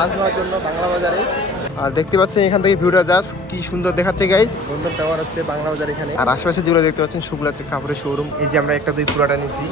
মাছ নেওয়ার জন্য বাংলা বাজারে। আর দেখতে পাচ্ছেন এখান থেকে ভিউটা জাস্ট কি সুন্দর দেখাচ্ছে গাইস। বন্ধন টাওয়ার হচ্ছে বাংলা বাজার এখানে। আর আশেপাশে যেগুলো দেখতে পাচ্ছেন সেগুলো হচ্ছে কাপড়ের শোরুম। এই যে আমরা একটা দুই পুরাটা নিয়েছি।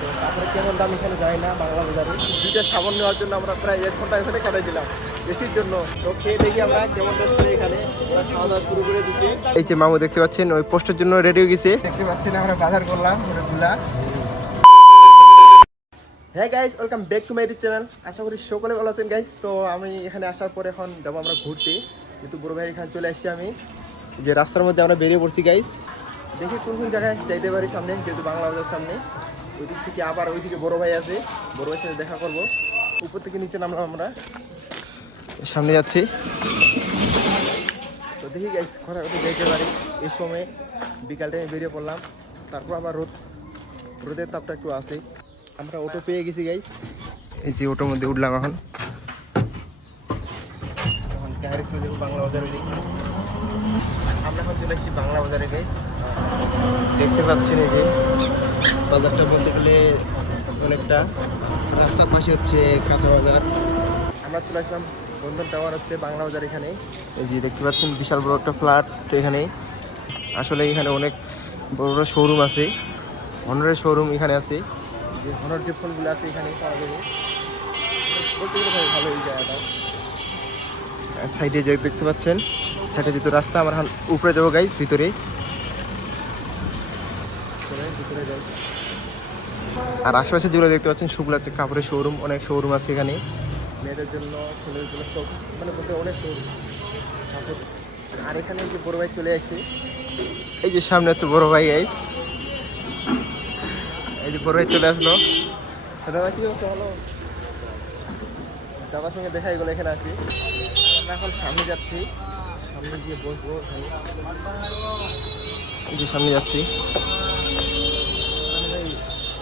তো কাপড়ের কেমন দাম এখানে যায় না বাংলা বাজারে। দুইটা সাবান নেওয়ার জন্য আমরা প্রায় 1 ঘন্টা এখানে কাটাই দিলাম এসির জন্য। তো খেয়ে দেখি আমরা কেমন টেস্ট করে এখানে ওরা খাওয়া দাওয়া শুরু করে দিচ্ছে। এই যে মামু দেখতে পাচ্ছেন ওই পোস্টের জন্য রেডি হয়ে গেছে। দেখতে পাচ্ছেন আমরা বাজার করলাম ওগুলা। হ্যাঁ guys, welcome back to my YouTube channel. আশা করি সকলে ভালো আছেন গাইস। তো আমি এখানে আসার পরে এখন যাবো আমরা ঘুরতে, কিন্তু বড় ভাই এখানে চলে আসছি। আমি যে রাস্তার মধ্যে আমরা বেরিয়ে পড়ছি গাইস। দেখি কোন কোন জায়গায় যাইতে পারি সামনে, যেহেতু বাংলা বাজার সামনে। ওই দিক থেকে আবার ওইদিকে বড় ভাই আছে, বড় ভাইয়ের সাথে দেখা করবো। উপর থেকে নিচে নামলাম, আমরা সামনে যাচ্ছি। তো দেখি গাইস কোথায় কোথায় যাইতে পারি। এই সময় বিকাল টাইমে বেরিয়ে পড়লাম, তারপর আবার রোদের তাপটা একটু আছে। আমরা অটো পেয়ে গেছি গাইস। এই যে অটোর মধ্যে উঠলাম এখন ডাইরেক্ট চলে যাবো বাংলা বাজারে। আমরা এখন চলে এসেছি বাংলা বাজারে গাইস। দেখতে পাচ্ছেন এই যে বাজারটা বলতে গেলে অনেকটা, রাস্তার পাশে হচ্ছে কাঁচা বাজার। আমরা চলে আসলাম বন্ধন টাওয়ার হচ্ছে বাংলা বাজার এখানে। এই যে দেখতে পাচ্ছেন বিশাল বড় একটা ফ্ল্যাট এখানে। আসলে এখানে অনেক বড় বড় শোরুম আছে, হনরের শোরুম এখানে আছে। যে হনর যে ফোনগুলো আছে এখানে পাওয়া যাবে, বলতে গেলে ভাই ভালো এই জায়গাটা। সাইডে যে দেখতে পাচ্ছেন সাইডে যেহেতু রাস্তা, আমরা এখন উপরে যাবো গাইস, ভিতরে যাই। আর আশেপাশে যেগুলো দেখতে পাচ্ছেন সেগুলো হচ্ছে কাপড়ের শোরুম, অনেক শোরুম আছে এখানে, মেয়েদের জন্য ছেলেদের জন্য সব, মানে বলতে অনেক শোরুম কাপড়। আর এখানে যে বড় ভাই চলে আসছে, এই যে সামনে হচ্ছে বড় ভাই গাইস। এই যে বড় ভাই চলে আসলো। দাদা কি হলো, দাদার সঙ্গে দেখাই গেলো এখানে আসি। আমরা এখন সামনে যাচ্ছি, সামনে গিয়ে বসবো। এই যে সামনে যাচ্ছি,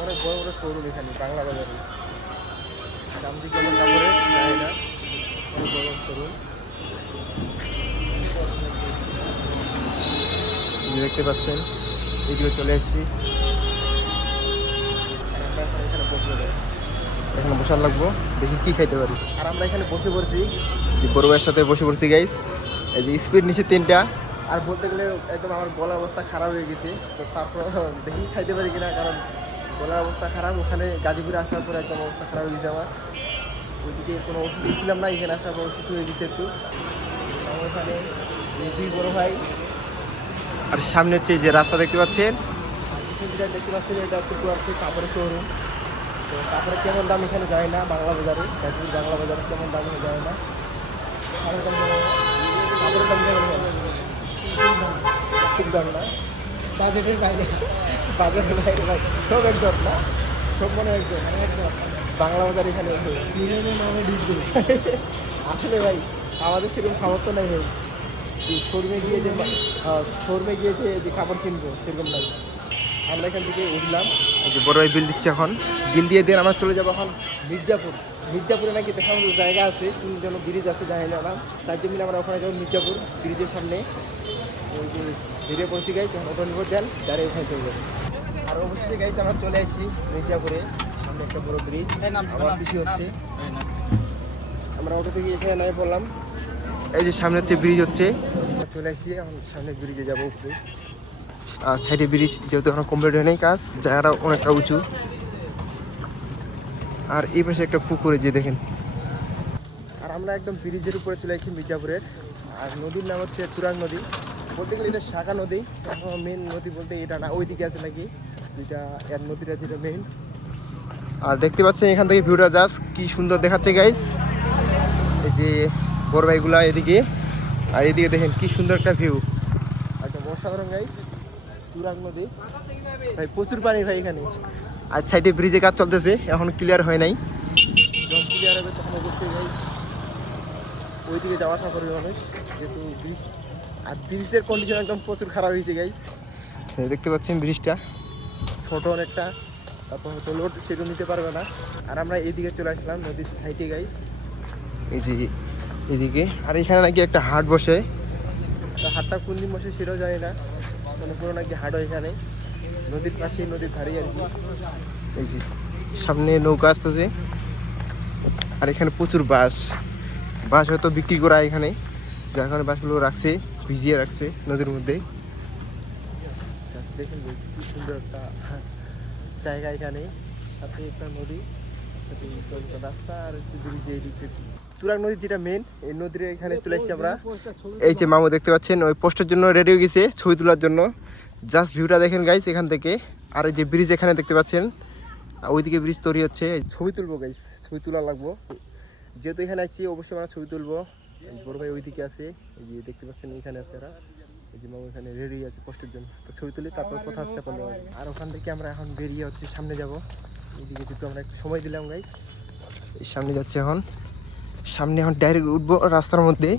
অনেক বড় বড় শোরুম এখানে বাংলা বাজারে। দাম দিকে আমার কাপড়ের যায় না, অনেক বড় বড় শোরুম দেখতে পাচ্ছেন। এইগুলো চলে এসেছি, আমরা এখন এখানে বসবো, এখানে বসার লাগবো, দেখি কি খাইতে পারি। আর আমরা এখানে বসে পড়ছি, যে বড় ভাইয়ের সাথে বসে পড়ছি গাইস। এই যে স্পিড নিচে 3টা। আর বলতে গেলে একদম আমার গলার অবস্থা খারাপ হয়ে গেছে। তো তারপর দেখি খাইতে পারি কিনা, কারণ গলার অবস্থা খারাপ। ওখানে গাজীপুরে আসার পরে একদম অবস্থা খারাপ হয়ে গেছে আমার। ওইদিকে কোনো অসুস্থ ছিলাম না, এখানে আসার পর অসুস্থ হয়ে গেছে একটু। আমার এখানে দুই বড় ভাই। আর সামনে হচ্ছে যে রাস্তা দেখতে পাচ্ছেন, যেটা দেখতে পাচ্ছেন এটা হচ্ছে পুরো হচ্ছে কাপড়ের শোরুম। তো কাপড়ের কেমন দাম এখানে যায় না বাংলা বাজারে, বাংলা বাজারে কেমন দাম যায় না। কাপড়ের দাম খুব দাম না, বাজেটের বাইরে, বাজেটের বাইরে ভাই, সব একদম না, সব মনে একদম বাংলা বাজার এখানে আসলে ভাই আমাদের সেরকম সামর্থ্য নাই ভাই, শোরুমে গিয়ে যে কাপড় কিনবো সেরকম নাই। আমরা এখান থেকে উঠলাম, এই যে বড় ভাই বিল দিচ্ছে। এখন বিল দিয়ে দিয়ে আমরা চলে যাবো এখন মির্জাপুরে নাকি দেখার মতো জায়গা আছে, 3 জন ব্রিজ আছে, জানি না, 4 মিলে আমরা ওখানে যাবো মির্জাপুর ব্রিজের সামনে। ওই যে বেরিয়ে পড়ছি গাইছি, অটো নিবো দেন যারা ওখানে চলে যাবে। আর অবশ্যই গাইছি আমরা চলে আসছি মির্জাপুরে, সামনে একটা বড় ব্রিজ আবার বেশি হচ্ছে। আমরা অটো থেকে এখানে নামে পড়লাম, এই যে সামনে হচ্ছে ব্রিজ হচ্ছে, চলে আসছি এখন সামনে ব্রিজে যাবো উপরে। আর সাইডে ব্রিজ যেহেতু এখন কমপ্লিট হয় নাই কাজ, জায়গাটা অনেকটা উঁচু। আর এই পাশে একটা পুকুরে যে দেখেন। আর আমরা একদম ব্রিজের উপরে চলে আসছি মির্জাপুরের। আর নদীর নাম হচ্ছে তুরাগ নদী, বলতে গেলে এটা শাখা নদী। এখন মেন নদী বলতে এটা না, ওইদিকে আছে নাকি দুইটা, এর নদীটা যেটা মেইন। আর দেখতে পাচ্ছেন এখান থেকে ভিউটা জাস্ট কি সুন্দর দেখাচ্ছে গাইস। এই যে বড় ভাইগুলা এদিকে, আর এদিকে দেখেন কি সুন্দর একটা ভিউ, একদম অসাধারণ গাইস। তুরাগ নদী ভাই, প্রচুর পানি ভাই এখানে। আর সাইডে ব্রিজে কাজ চলতেছে, এখন ক্লিয়ার হয় নাই, যখন ক্লিয়ার হবে তখন অবশ্যই ভাই ওইদিকে যাওয়া আসা করবে মানুষ, যেহেতু ব্রিজ। আর ব্রিজের কন্ডিশন একদম প্রচুর খারাপ হয়েছে গাইস। দেখতে পাচ্ছেন ব্রিজটা ছোট অনেকটা, তারপর হয়তো লোড সেটা নিতে পারবে না। আর আমরা এইদিকে চলে আসলাম নদীর সাইডে গাইস, এই যে এদিকে। আর এখানে নাকি একটা হাট বসে, হাটটা কোন দিন বসে সেটাও জানি না, মানে পুরো নাকি হাট হয় এখানে নদীর পাশে, নদীর ধারে আর কি। এই যে সামনে নৌকা আসতেছে, আর এখানে প্রচুর বাস, বাঁশ হয়তো বিক্রি করা এখানে, যার কারণে বাঁশগুলো রাখছে, ভিজিয়ে রাখছে নদীর মধ্যে। দেখেন কি সুন্দর একটা জায়গা এখানে, সাথে একটা নদী, সাথে রাস্তা, আর তুরাগ নদী যেটা মেন, এই নদীর এখানে চলে এসেছি আমরা। এই যে মামু দেখতে পাচ্ছেন ওই পোস্টের জন্য রেডি হয়ে গেছে ছবি তোলার জন্য। জাস্ট ভিউটা দেখেন গাইস এখান থেকে। আর এই যে ব্রিজ এখানে দেখতে পাচ্ছেন, ওইদিকে ব্রিজ তৈরি হচ্ছে, ছবি তুলবো গাইস, ছবি তোলা লাগবো। যেহেতু এখানে আসছি অবশ্যই আমরা ছবি তুলবো। বড় ভাই ওইদিকে আছে, এই যে দেখতে পাচ্ছেন এখানে আছে এরা, এই যে মামু এখানে রেডি আছে পোস্টের জন্য। তো ছবি তুলি, তারপর কথা হচ্ছে আপনাদের। আর ওখান থেকে আমরা এখন বেরিয়ে হচ্ছে সামনে যাব। এইদিকে যেহেতু আমরা একটু সময় দিলাম গাইস, এই সামনে যাচ্ছে এখন। সামনে এখন ডাইরেক্ট উঠবো রাস্তার মধ্যে।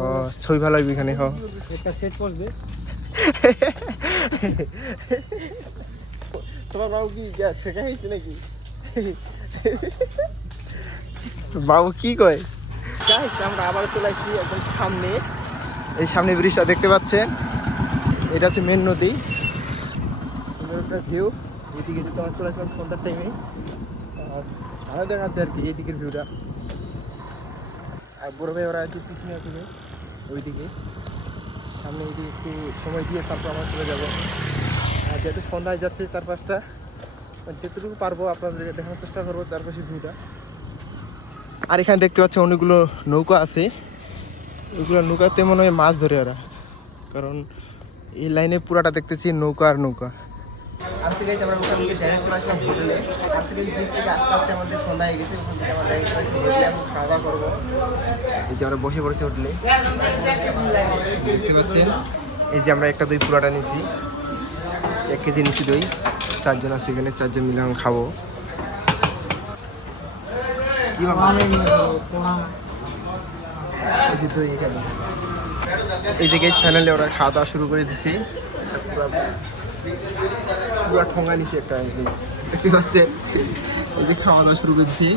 ও ছবি ভালো লাগবে এখানে। তোমার বাবু কি শেখা হয়েছে নাকি? বাবু কি কয়? আমরা আবার চলে আসছি একদম সামনে। এই সামনে ব্রিজটা দেখতে পাচ্ছেন, এটা হচ্ছে মেন নদী। সুন্দর একটা ভিউ। এদিকে যেহেতু আমরা চলে আসলাম সন্ধ্যার টাইমে, আর ভালো দেখাচ্ছে আর কি এইদিকের ভিউটা। আর বড় ভাই ওরা একটু পিছনে আছে ওইদিকে, সামনে এইদিকে একটু সময় দিয়ে তারপর আমরা চলে যাবো। আর যেহেতু সন্ধ্যায় যাচ্ছে 4-5টা, যেটুকু পারবো আপনাদেরকে দেখানোর চেষ্টা করবো চারপাশের ভিউটা। আর এখানে দেখতে পাচ্ছি অনেকগুলো নৌকা আছে, ওইগুলো নৌকাতে মনে হয় মাছ ধরে ওরা, কারণ এই লাইনে পুরাটা দেখতেছি নৌকা আর নৌকা। আর থেকে আমরা ওখান থেকে ডাইরেক্ট চলে আসলাম হোটেলে। আর থেকে ব্রিজ থেকে আস্তে আস্তে আমাদের সন্ধ্যা হয়ে গেছে, ওখান থেকে আমরা ডাইরেক্ট খাওয়া দাওয়া করবো। এই যে আমরা বসে পড়েছি হোটেলে, দেখতে পাচ্ছেন। এই যে আমরা একটা দই পুরাটা নিয়েছি, 1 কেজি নিচ্ছি দই, 4 জন আছে এখানে, 4 জন মিলে আমি খাবো। কি এই যে দই এখানে। এই যে গেছ ফাইনালি ওরা খাওয়া দাওয়া শুরু করে দিছি, পুরো ঠোঙা নিচে একটা দেখতে পাচ্ছেন। এই যে খাওয়া দাওয়া শুরু করে দিছি।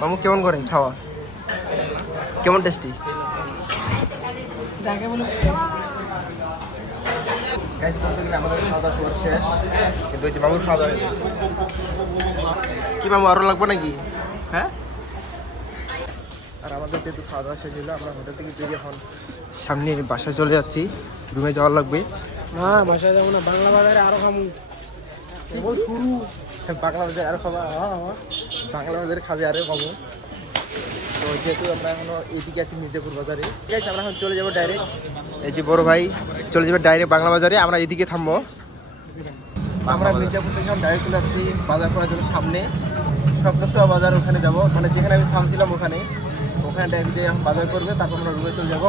মামু কেমন করেন খাওয়া, কেমন টেস্টি? আমাদের খাওয়া দাওয়া সবার শেষ, কিন্তু ওই যে মামুর খাওয়া দাওয়া কি মামু আরো লাগবে নাকি? হ্যাঁ। আর আমাদের যেহেতু খাওয়া দাওয়া শেষ হলো, আমরা হোটেল থেকে বেরিয়ে এখন সামনে বাসায় চলে যাচ্ছি, রুমে যাওয়ার লাগবে। না বাসায় যাবো না, বাংলা বাজারে আরো খাবো শুরু। বাংলা বাজারে আরো খাবা? বাংলা বাজারে খাবে আরো খাবো। তো যেহেতু আমরা এখনো এইদিকে আছি মির্জাপুর বাজারে, ঠিক আছে আমরা এখন চলে যাবো ডাইরেক্ট। এই যে বড় ভাই চলে যাবে ডাইরেক্ট বাংলা বাজারে, আমরা এইদিকে থামবো। আমরা মির্জাপুর থেকে এখন ডাইরেক্ট চলে যাচ্ছি বাজার করার জন্য সামনে স্বপ্নসেবা বাজার, ওখানে যাবো। মানে যেখানে আমি থামছিলাম ওখানে ডাইরেক্ট এখন বাজার করবে, তারপর আমরা রুমে চলে যাবো।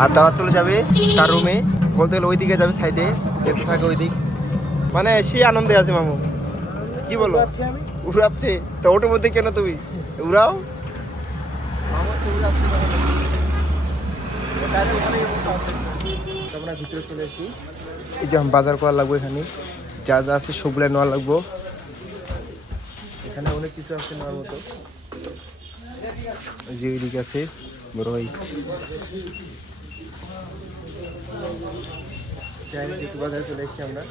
আর দাদা চলে যাবে তার রুমে, বলতে গেলে ওই দিকে যাবে, সাইডে যেতে থাকে ওই দিক। মানে সে আনন্দে আছে মামু, কি বলো? উড়াচ্ছে তো, ওটার মধ্যে কেন তুমি উড়াও? আমরা ভিতরে চলে এসেছি। এই যে বাজার করা লাগবো, এখানে যা যা আছে সবগুলো নেওয়া লাগবো। এখানে অনেক কিছু আছে নেওয়ার মতো। যে ওইদিকে আছে বড় ভাই, বাজারে চলে এসেছি আমরা।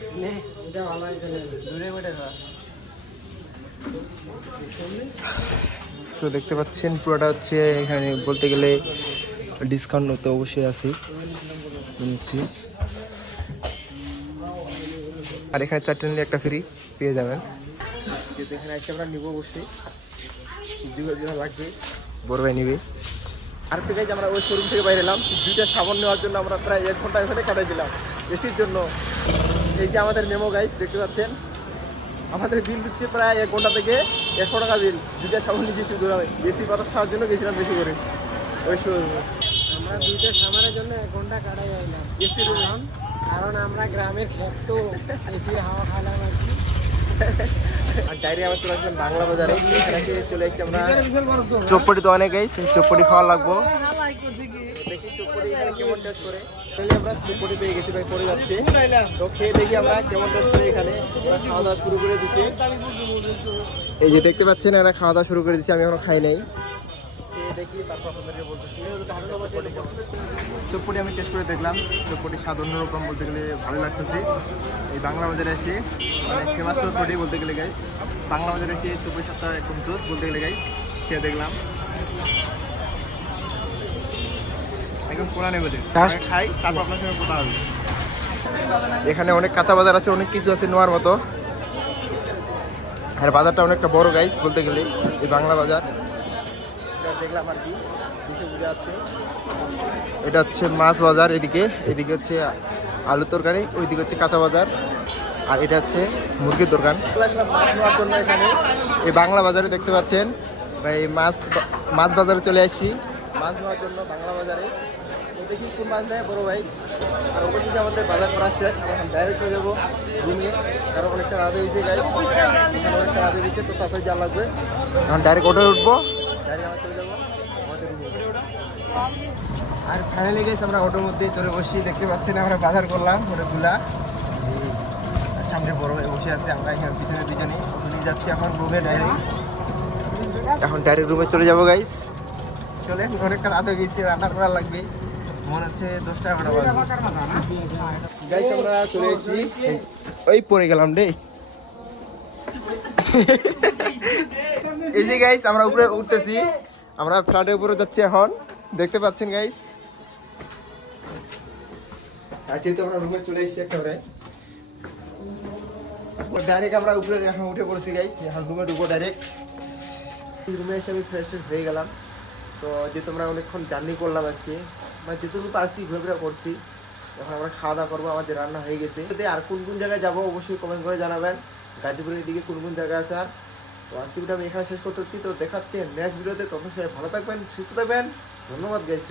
তো দেখতে পাচ্ছেন পুরোটা হচ্ছে এখানে বলতে গেলে ডিসকাউন্ট তো অবশ্যই আছে। আর এখানে 4টা নিলে একটা ফ্রি পেয়ে যাবেন। যেহেতু এখানে এসে আমরা নিবো অবশ্যই, যেগুলো লাগবে বড় ভাই নিবে। আর হচ্ছে গাইজ আমরা ওই শোরুম থেকে বাইরে এলাম, 2টা সাবান নেওয়ার জন্য আমরা প্রায় 1 ঘন্টা এখানে কাটাই দিলাম এসির জন্য। এই যে আমাদের মেমো গাইজ দেখতে পাচ্ছেন, আমাদের বিল দিচ্ছে প্রায় 1 ঘন্টা থেকে 100 টাকা বিল। 2টা সাবান নিয়েছি শুধু এসি বাতাস খাওয়ার জন্য গেছিলাম বেশি করে ওই শোরুমে। আমরা 2টা সামানের জন্য 1 ঘন্টা কাটাই যায় না এসি রুম, কারণ আমরা গ্রামের ক্ষেত তো এসির হাওয়া খাইলাম আর কি। আর ডাইরে আমরা চলে আসলাম বাংলা বাজারে, এখানে চলে এসেছি আমরা চটপটি তো অনেক গাইস, চটপটি খাওয়া লাগবো। দেখি চটপটি কেমন টেস্ট করে। আমরা চটপটি পেয়ে গেছি ভাই, পরে যাচ্ছে তো খেয়ে দেখি আমরা কেমন টেস্ট করে। এখানে ওরা খাওয়া দাওয়া শুরু করে দিচ্ছে, এই যে দেখতে পাচ্ছেন এরা খাওয়া দাওয়া শুরু করে দিচ্ছে, আমি এখনো খাই নাই। খেয়ে দেখি তারপর আপনাদেরকে বলতেছি। চটপটি আমি টেস্ট করে দেখলাম, চটপটি স্বাদ অন্যরকম, বলতে গেলে ভালো লাগতেছে। এই বাংলা বাজারে এসে মানে ফেমাস চটপটি বলতে গেলে গাইস। বাংলা বাজারে এসে 24/7 একদম জোস বলতে গেলে গাইস, খেয়ে দেখলাম একদম কোরআনে বলে খাই, তারপর আপনার সঙ্গে কথা হবে। এখানে অনেক কাঁচা বাজার আছে, অনেক কিছু আছে নেওয়ার মতো, আর বাজারটা অনেকটা বড় গাইস বলতে গেলে, এই বাংলা বাজার দেখলাম আর কি, দেখে বুঝে যাচ্ছে। এটা হচ্ছে মাছ বাজার, এদিকে হচ্ছে আলু তরকারি, ওইদিকে হচ্ছে কাঁচা বাজার, আর এটা হচ্ছে মুরগির দোকান। মাছ নেওয়ার জন্য এখানে এই বাংলা বাজারে দেখতে পাচ্ছেন ভাই, মাছ বাজারে চলে আসছি মাছ নেওয়ার জন্য বাংলা বাজারে। তো দেখি কোন মাছ নেয় বড় ভাই। আর অবশেষে আমাদের বাজার করা শেষ, আমরা এখন ডাইরেক্ট হয়ে যাবো রুমে, কারণ অনেকটা রাত হয়েছে গাইস, অনেকটা রাত হয়েছে, তো তাড়াতাড়ি যা লাগবে। এখন ডাইরেক্ট অটোয় উঠবো, ডাইরেক্ট আমরা চলে যাবো আমাদের রুমে। আর ফাইনালি গেছে আমরা অটোর মধ্যে চলে বসছি, দেখতে পাচ্ছেন আমরা বাজার করলাম অটোগুলা, সামনে বড় ভাই বসে আছে, আমরা এখানে পিছনে পিছনে নিয়ে যাচ্ছি এখন রুমে ডাইরেক্ট। এখন ডাইরেক্ট রুমে চলে যাবো গাইস, চলেন, অনেকটা রাত হয়ে গেছে, রান্না করা লাগবে, মনে হচ্ছে 10টা 11টা বাজবে। গাইস আমরা চলে এসেছি, ওই পড়ে গেলাম রে। এই যে গাইস আমরা উপরে উঠতেছি, আমরা ফ্ল্যাটের উপরে যাচ্ছি এখন, দেখতে পাচ্ছেন গাইস। আর যেহেতু আমরা রুমে চলে এসেছি একেবারে, ডাইরেক্ট আমরা উপরে এখন উঠে পড়েছি গাইস, এখন রুমে ঢুকবো ডাইরেক্ট। রুমে এসে আমি ফ্রেশ হয়ে গেলাম। তো যেহেতু আমরা অনেকক্ষণ জার্নি করলাম আজকে, মানে যেটুকু পারছি ঘোরাফেরা করছি, এখন আমরা খাওয়া দাওয়া করবো, আমাদের রান্না হয়ে গেছে। আর কোন কোন জায়গায় যাবো অবশ্যই কমেন্ট করে জানাবেন, গাজীপুরের দিকে কোন কোন জায়গায় আছে। আর তো আজকে ভিডিও আমি এখানে শেষ করতেছি, তো দেখাচ্ছে নেক্সট ভিডিওতে। তখন সবাই ভালো থাকবেন, সুস্থ থাকবেন, ধন্যবাদ গাইস।